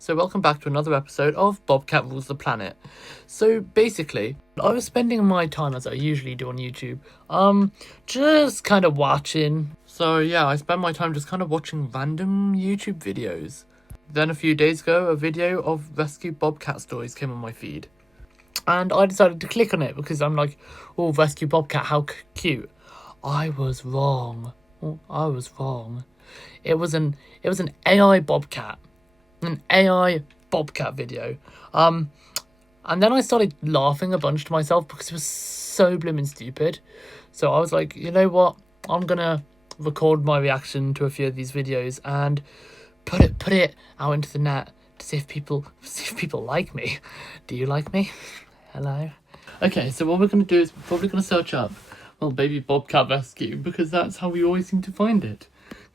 So welcome back to another episode of Bobcat Rules the Planet. So basically, I was spending my time, as I usually do on YouTube, just kind of watching. So yeah, I spend my time just kind of watching random YouTube videos. Then a few days ago, a video of rescue bobcat stories came on my feed. And I decided to click on it because I'm like, oh, rescue bobcat, how cute. I was wrong. I was wrong. It was an AI bobcat. An AI bobcat video. And then I started laughing a bunch to myself because it was so blooming stupid. So I was like, you know what? I'm gonna record my reaction to a few of these videos and put it out into the net to see if people like me. Do you like me? Hello. Okay, so what we're gonna do is we're probably gonna search up baby bobcat rescue because that's how we always seem to find it.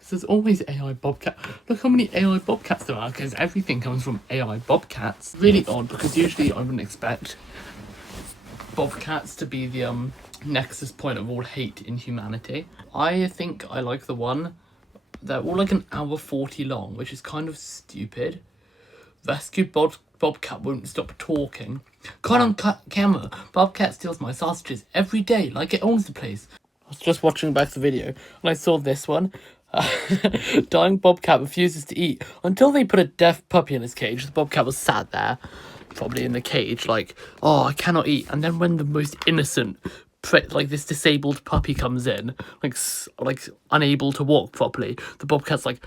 There's always AI bobcat. Look how many AI bobcats there are, because everything comes from AI bobcats. Really odd, because usually I wouldn't expect bobcats to be the nexus point of all hate in humanity. I think I like the one. They're all like an hour 40 long, which is kind of stupid. Rescue bobcat won't stop talking. Caught on camera. Bobcat steals my sausages every day, like it owns the place. I was just watching back the video, and I saw this one. Dying bobcat refuses to eat until they put a deaf puppy in his cage. The bobcat was sat there, probably in the cage, like, oh, I cannot eat. And then when the most innocent, like this disabled puppy comes in, like unable to walk properly, the bobcat's like,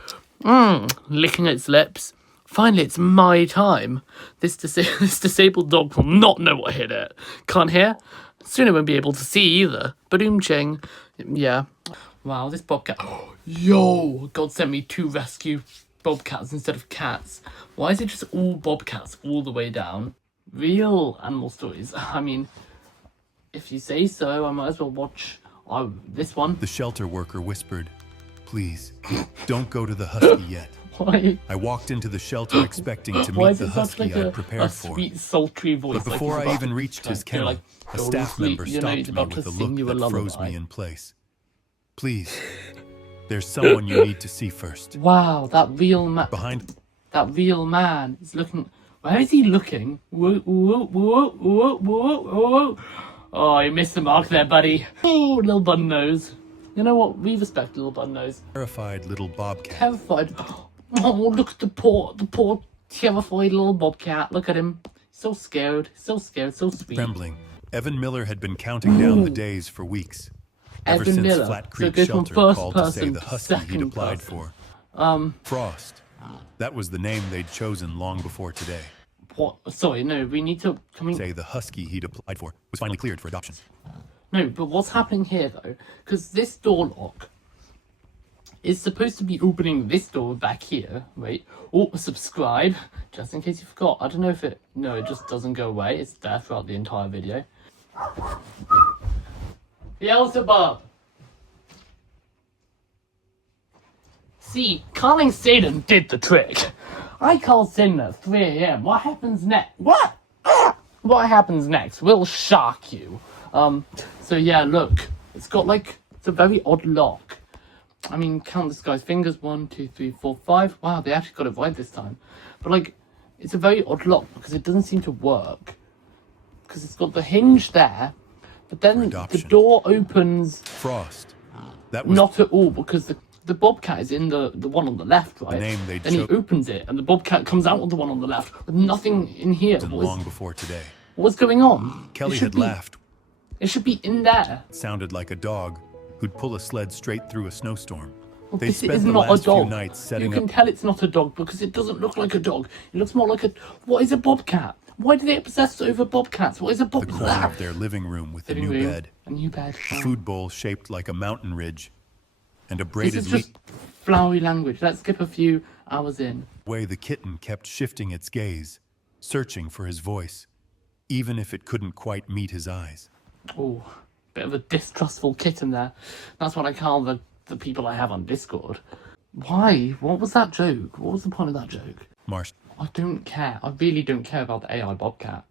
licking its lips. Finally, it's my time. This disabled dog will not know what hit it. Can't hear? Soon it won't be able to see either. Badoom ching. Yeah. Wow, this bobcat. Yo, God sent me 2 rescue bobcats instead of cats. Why is it just all bobcats all the way down? Real animal stories. I mean, if you say so, I might as well watch this one. The shelter worker whispered, "Please, don't go to the husky yet." Why? I walked into the shelter expecting to meet the husky I'd prepared for. Sweet, sultry voice. But before I even reached his kennel, a staff member stopped me with a look that froze me in place. "Please, there's someone you need to see first." Wow, that real man. Behind. That real man is looking. Where is he looking? Whoa, whoa, whoa, whoa, whoa, whoa. Oh, you missed the mark there, buddy. Oh, little bun nose. You know what? We respect little bun nose. Terrified little bobcat. Terrified. Oh, look at the poor terrified little bobcat. Look at him. So scared, so sweet. Trembling, Evan Miller had been counting down the days for weeks. Ever Evan since Miller. Flat Creek So Shelter called to say the husky he'd applied for. Frost. That was the name they'd chosen long before today. What? Sorry, no, we need to Say the husky he'd applied for was finally cleared for adoption. No, but what's happening here, though? Because this door lock is supposed to be opening this door back here. Wait. Oh, subscribe. Just in case you forgot. I don't know if it... No, it just doesn't go away. It's there throughout the entire video. Beelzebub! See, calling Satan did the trick. I called Satan at 3 a.m. What happens next? What? What happens next? We'll shock you. So yeah, look. It's got like... It's a very odd lock. I mean, count this guy's fingers. 1, 2, 3, 4, 5. Wow, they actually got it right this time. But like, it's a very odd lock because it doesn't seem to work. Because it's got the hinge there. But then the door opens. Frost. That was not at all, because the bobcat is in the one on the left, right? Then he opens it, and the bobcat comes out of the one on the left with nothing in here. Long before today. What's going on? Kelly had laughed. It should be in there. It sounded like a dog who'd pull a sled straight through a snowstorm. Well, They this spent is the not last a dog. few nights setting You can up. tell it's not a dog because it doesn't look like a dog. It looks more like a... What is a bobcat? Why do they obsess over bobcats? What is a The bobcat? corner of their living room with a new bed. A new bed. A food bowl shaped like a mountain ridge. And a This braided is just flowery language. Let's skip a few hours in. way the kitten kept shifting its gaze, searching for his voice, even if it couldn't quite meet his eyes. Oh, bit of a distrustful kitten there. That's what I call the people I have on Discord. Why? What was that joke? What was the point of that joke? Marsh. I don't care. I really don't care about the AI bobcat.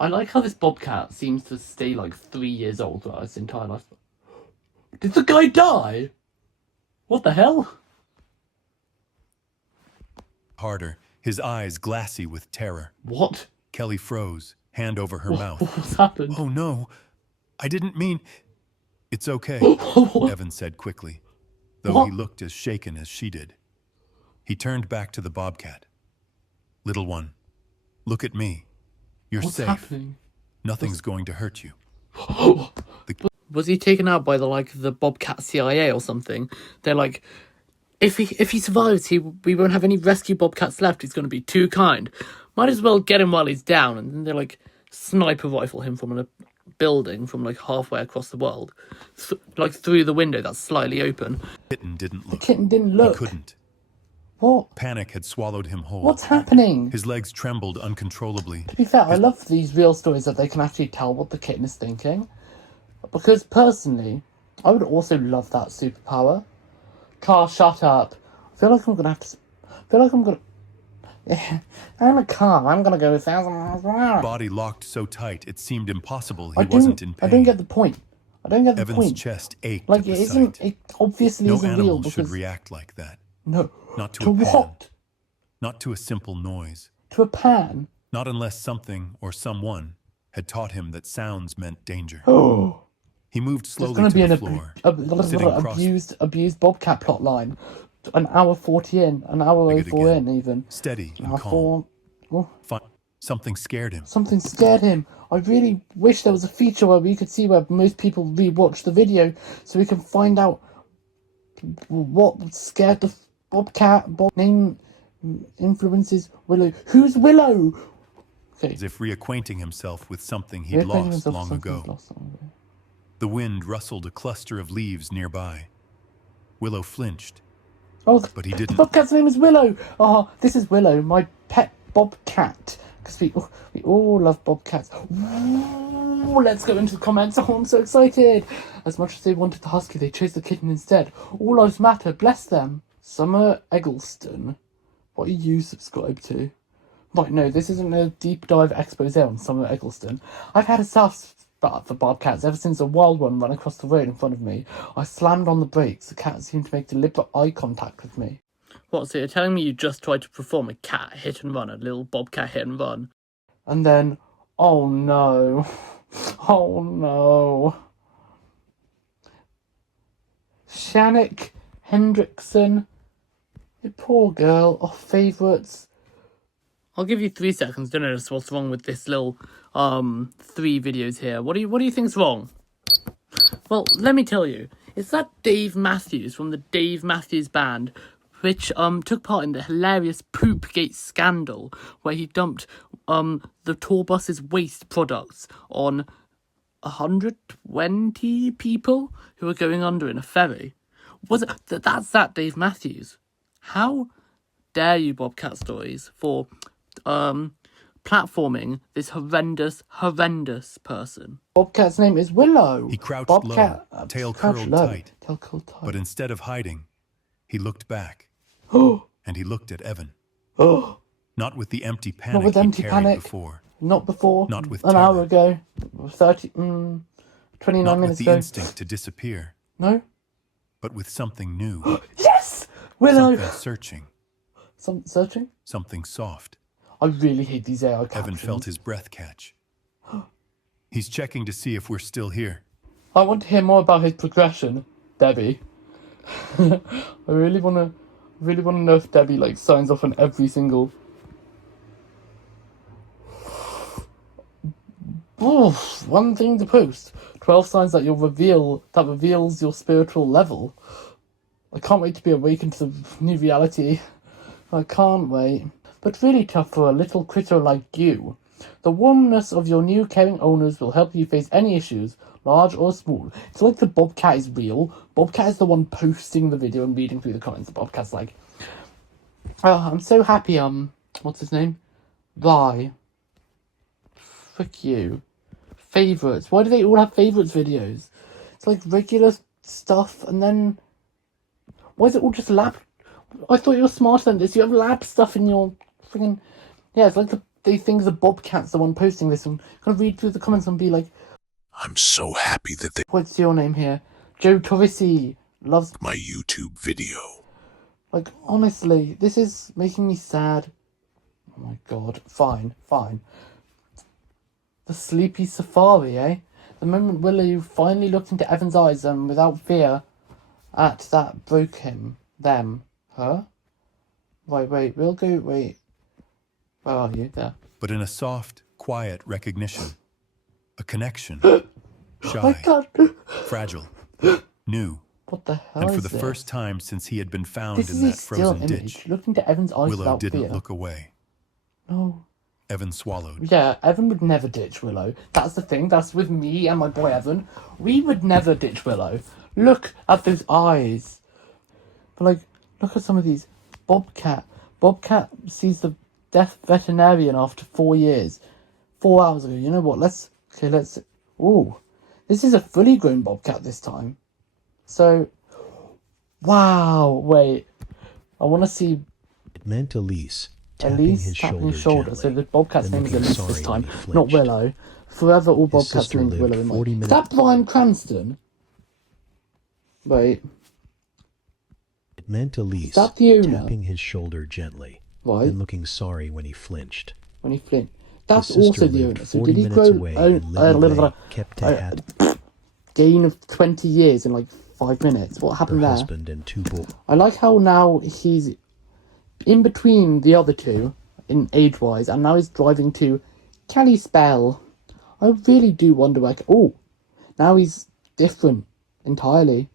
I like how this bobcat seems to stay like 3 years old throughout its entire life. Did the guy die? What the hell? Harder, his eyes glassy with terror. What? Kelly froze, hand over her mouth. What's happened? Oh no, I didn't mean... It's okay, Evan said quickly, though he looked as shaken as she did. He turned back to the bobcat. Little one, look at me. You're safe. Happening? Nothing's going to hurt you. Was he taken out by the Bobcat CIA or something? They're like, if he survives, we won't have any rescue Bobcats left. He's going to be too kind. Might as well get him while he's down. And then they like sniper rifle him from a building from like halfway across the world, like through the window that's slightly open. The kitten didn't look. The kitten didn't look. He couldn't. What? Panic had swallowed him whole. What's happening? His legs trembled uncontrollably. To be fair, I love these real stories that they can actually tell what the kitten is thinking. Because personally, I would also love that superpower. Car, shut up. I feel like I'm gonna have to... I'm a car. I'm gonna go 1,000 miles per hour. Body locked so tight it seemed impossible he wasn't in pain. I don't get the point. Evan's chest ached like, at the it isn't... sight. It obviously No isn't real animal because... should react like that. No. Not to To a pan. what? Not to a simple noise. To a pan? Not unless something or someone had taught him that sounds meant danger. Oh. He moved slowly There's to going the to be floor. abused Bobcat plot line. An hour 40 in, an hour 04 in even. Steady and calm. Oh. Something scared him. Something scared him. I really wish there was a feature where we could see where most people rewatch the video so we can find out what scared the Bobcat. Name influences Willow. Who's Willow? Okay. As if reacquainting himself with something he'd lost long ago. The wind rustled a cluster of leaves nearby. Willow flinched. Oh, but he didn't. The Bobcat's name is Willow. Oh, this is Willow, my pet Bobcat. Because we all love Bobcats. Ooh, let's go into the comments. Oh, I'm so excited. As much as they wanted the husky, they chose the kitten instead. All lives matter. Bless them. Summer Eggleston. What are you subscribed to? Right, no, this isn't a deep dive expose on Summer Eggleston. I've had a soft spot for bobcats ever since a wild one ran across the road in front of me. I slammed on the brakes. The cat seemed to make deliberate eye contact with me. What, so you're telling me you just tried to perform a cat hit and run, a little bobcat hit and run? And then, oh no. Oh no. Shannick Hendrickson. Poor girl. Oh, favourites. I'll give you 3 seconds to notice what's wrong with this little 3 videos here. What do you think's wrong? Well, let me tell you. It's that Dave Matthews from the Dave Matthews Band, which took part in the hilarious Poopgate scandal, where he dumped the tour bus's waste products on 120 people who were going under in a ferry. Was it? That's that Dave Matthews. How dare you, Bobcat Stories, for platforming this horrendous person. Bobcat's name is Willow. He crouched Bobcat, low, tail curled tight. But instead of hiding, he looked back. And he looked at Evan. Not with the empty panic he carried before. Not before. Not with an terror. hour ago. 29 Not minutes with the instinct to disappear. No. But with something new. Yes! Willow! Something searching. Searching? Something soft. I really hate these AI captions. Evan felt his breath catch. He's checking to see if we're still here. I want to hear more about his progression, Debbie. I really want to know if Debbie signs off on every single. Oof, one thing to post. 12 signs that reveals your spiritual level. I can't wait to be awakened to the new reality. I can't wait. But really tough for a little critter like you. The warmness of your new caring owners will help you face any issues, large or small. It's like the Bobcat is real. Bobcat is the one posting the video and reading through the comments. The Bobcat's like, oh, I'm so happy, what's his name? Bye. Frick you. Favourites. Why do they all have favourites videos? It's like regular stuff, and then... Why is it all just lab... I thought you were smarter than this. You have lab stuff in your freaking... Yeah, it's like they think the Bobcat's the one posting this, and kind of read through the comments and be like... I'm so happy that they... What's your name here? Joe Torrisi loves... my YouTube video. Like, honestly, this is making me sad. Oh my god. Fine. The sleepy safari, eh? The moment Willow finally looked into Evan's eyes and without fear that broke her. Wait, we'll go, wait. Where are you? There. But in a soft, quiet recognition, a connection, I shy, can't. fragile, new. What the hell And for is the this? first time since he had been found This in is a that still frozen image. ditch, Look into Evan's eyes Willow without didn't fear. look away. No. Evan swallowed. Yeah, Evan would never ditch Willow. That's the thing. That's with me and my boy Evan. We would never ditch Willow. Look at those eyes. But like, look at some of these. Bobcat. Bobcat sees the deaf veterinarian after 4 years. 4 hours ago. You know what? Let's. Ooh. This is a fully grown Bobcat this time. So. Wow. Wait. I want to see. It meant Elise Elise tapping his shoulder. So the Bobcat's name is Elise this time, not Willow. Forever all Bobcats named Willow in my... Is that Bryan Cranston? Wait. It meant Elise Is that the owner? tapping his shoulder gently, Right. and looking sorry when he flinched. When he flinched. That's His sister also the lived owner. So 40 did he minutes grow away, and Lily Ray kept a hat. Gain of 20 years in like 5 minutes? What happened Her there? husband and 2 boys. I like how now he's in between the other two in age-wise, and now he's driving to Kalispell. I really do wonder where... Oh, now he's different entirely.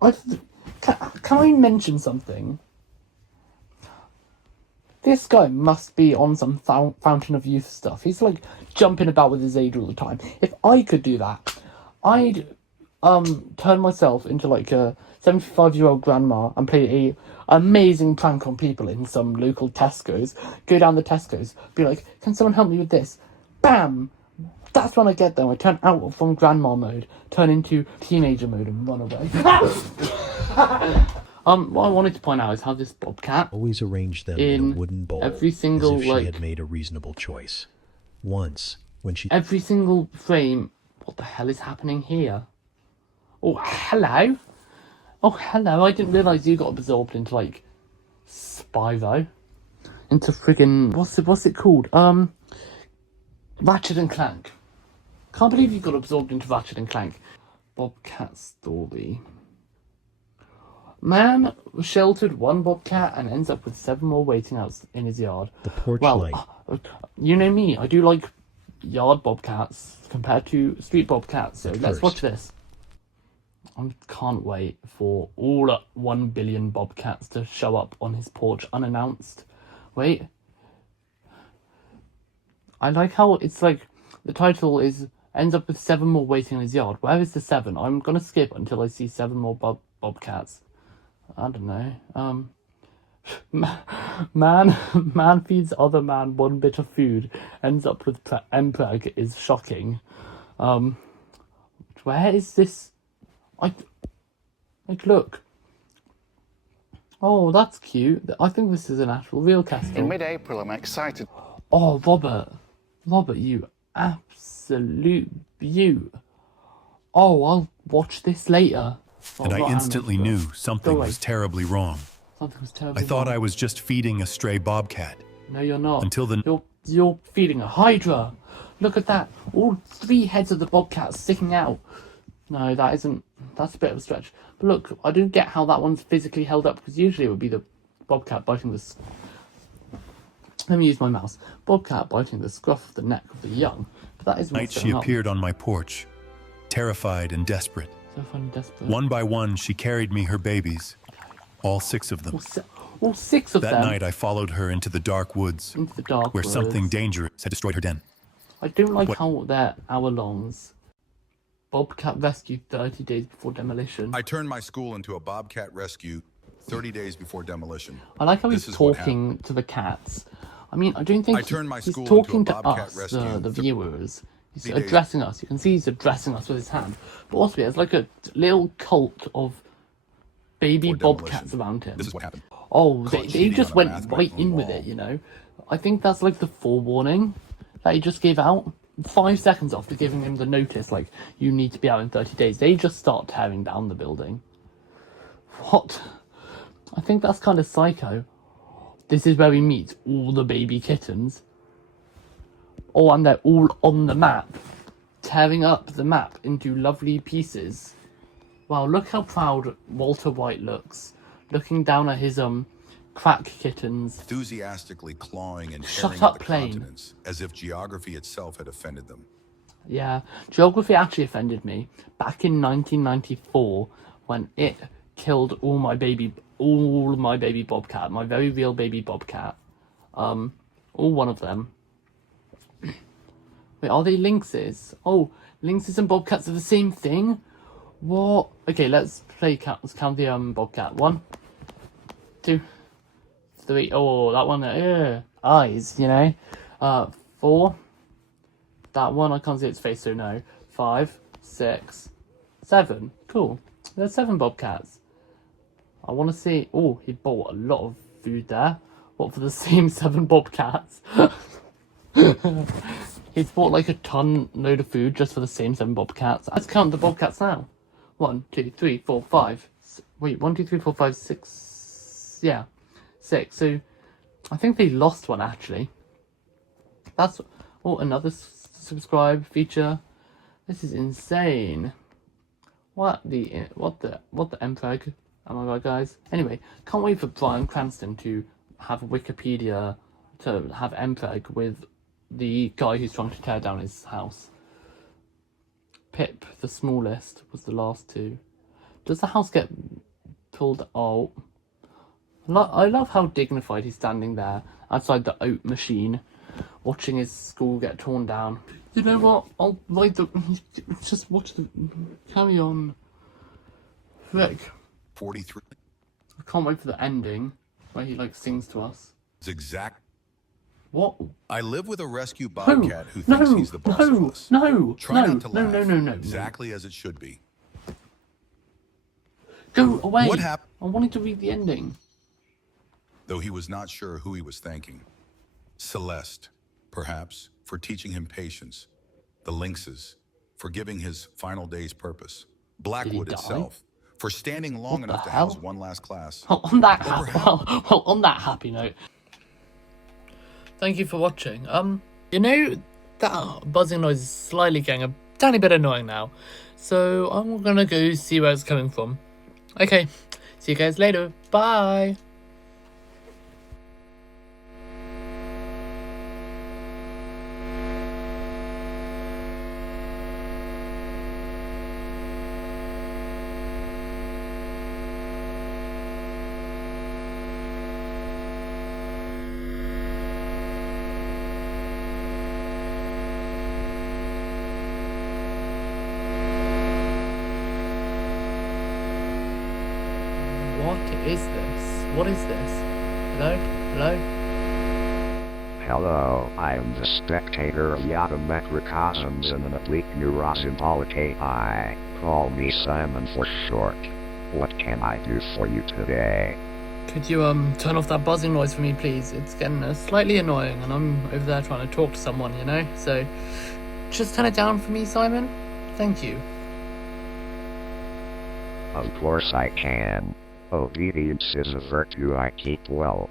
Can I mention something? This guy must be on some Fountain of Youth stuff. He's like jumping about with his age all the time. If I could do that, I'd turn myself into like a 75-year-old grandma and play a amazing prank on people in some local Tesco's. Go down the Tesco's, be like, can someone help me with this? Bam! That's when I get them. I turn out from grandma mode, turn into teenager mode and run away. What I wanted to point out is how this Bobcat Always arranged them in a wooden bowl, every single, as if she like... had made a reasonable choice. Once, when she... Every single frame... What the hell is happening here? Oh, hello? Oh, hello, I didn't realise you got absorbed into, like, Spyro. Into friggin... What's it called? Ratchet and Clank. Can't believe you got absorbed into Ratchet and Clank. Bobcat story. Man sheltered one Bobcat and ends up with 7 more waiting out in his yard. The porch light. You know me, I do like yard Bobcats compared to street Bobcats, so let's watch this. I can't wait for all 1 billion Bobcats to show up on his porch unannounced. Wait. I like how it's like, the title is, ends up with 7 more waiting in his yard. Where is the 7? I'm gonna skip until I see 7 more Bobcats. I don't know. Man feeds other man 1 bit of food, ends up with MPreg is shocking. Where is this? Like, look. Oh, that's cute. I think this is an actual real castle. In mid-April, I'm excited. Oh, Robert, you absolute beaut. Oh, I'll watch this later. And I instantly knew something was terribly wrong. Something was terribly I thought wrong. I was just feeding a stray bobcat. No, you're not. Until the... You're feeding a hydra. Look at that. All 3 heads of the bobcat sticking out. No, that isn't... That's a bit of a stretch. But look, I don't get how that one's physically held up, because usually it would be the bobcat biting the... Let me use my mouse. Bobcat biting the scruff of the neck of the young. But that isn't night what's she going on. appeared on my porch, terrified and desperate. So funny, desperate. One by one, she carried me her babies. All 6 of them. All 6 of them. That night, I followed her into the dark woods, Into the dark where woods. something dangerous had destroyed her den. I don't like how they're hour-longs. Bobcat rescue 30 days before demolition. I turned my school into a Bobcat rescue 30 days before demolition. I like how This he's is what talking to the cats. I mean, I don't think I turned my he's school talking into to a Bobcat us, rescue the viewers. He's 30 days. addressing us. You can see he's addressing us with his hand. But also, there's like a little cult of baby Before bobcats demolition. around him. This is what happened. Oh, they cheating just on a went math right book in on with the it, you know? I think that's like the forewarning that he just gave out. 5 seconds after giving him the notice, like, you need to be out in 30 days. They just start tearing down the building. What? I think that's kind of psycho. this is where we meet all the baby kittens. Oh, and they're all on the map, tearing up the map into lovely pieces. Wow, look how proud Walter White looks, looking down at his crack kittens. Enthusiastically clawing and Shut tearing up, at the plane. continents, as if geography itself had offended them. Yeah, geography actually offended me back in 1994 when it killed all my baby bobcat, my very real baby bobcat. All one of them. Wait, are they lynxes? Oh, lynxes and bobcats are the same thing? What? Okay, let's count the bobcat. 1, 2, 3. Oh, that one. Eyes, you know. 4. That one, I can't see its face, so no. 5, 6, 7. Cool. There's 7 bobcats. I want to see. Oh, he bought a lot of food there. What, for the same 7 bobcats? He's bought like a load of food just for the same 7 bobcats. Let's count the bobcats now. 1, 2, 3, 4, 5. Wait, 1, 2, 3, 4, 5, 6. Yeah, 6. So I think they lost one actually. That's another subscribe feature. This is insane. What the MPreg? Am I right, guys? Anyway, can't wait for Bryan Cranston to have Wikipedia, to have MPreg with the guy who's trying to tear down his house. Pip, the smallest, was the last 2. Does the house get pulled out? I love how dignified he's standing there outside the oat machine, watching his school get torn down. You know what? I'll write just watch the... Carry on. Frick. 43 I can't wait for the ending, where he, like, sings to us. is exact. What? I live with a rescue bobcat who thinks he's the boss of us. Try not to laugh. No. Exactly as it should be. Go away! What happened? I wanted to read the ending. Though he was not sure who he was thanking. Celeste, perhaps, for teaching him patience. The lynxes, for giving his final day's purpose. Blackwood die? itself, for standing long What the enough to hell? house one last class. On that happy note. Thank you for watching. You know, that buzzing noise is slightly getting a tiny bit annoying now. So I'm gonna go see where it's coming from. Okay, see you guys later. Bye. What is this? Hello? Hello, I am the spectator of Yatomecrocosms and an oblique neurosymbolicae. Call me Simon for short. What can I do for you today? Could you turn off that buzzing noise for me, please? It's getting slightly annoying, and I'm over there trying to talk to someone, you know? So, just turn it down for me, Simon? Thank you. Of course I can. Obedience is a virtue I keep well.